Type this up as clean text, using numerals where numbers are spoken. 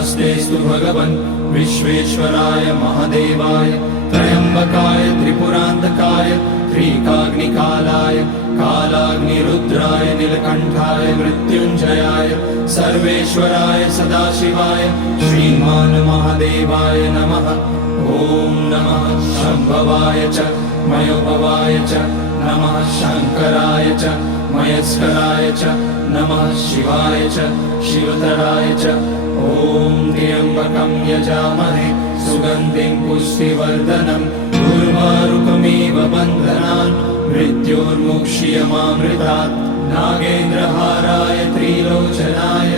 नमस्तेस्तु भगवन् विश्वेश्वराय महादेवाय त्र्यम्बकाय त्रिपुरान्तकाय त्रिकाग्निकालाय कालाग्निरुद्राय नीलकण्ठाय मृत्युञ्जयाय सर्वेश्वराय सदाशिवाय श्रीमान् महादेवाय नमः। ॐ नमः शम्भवाय च मयोभवाय च नमः शङ्कराय च मयस्कराय च नमः शिवाय च शिवतराय च। ॐ त्र्यम्बकं यजामहे सुगन्धिं पुष्टिवर्धनम् उर्वारुकमिव बन्धनान् मृत्योर्मुक्ष्यमामृतात्। नागेन्द्रहाराय त्रिलोचनाय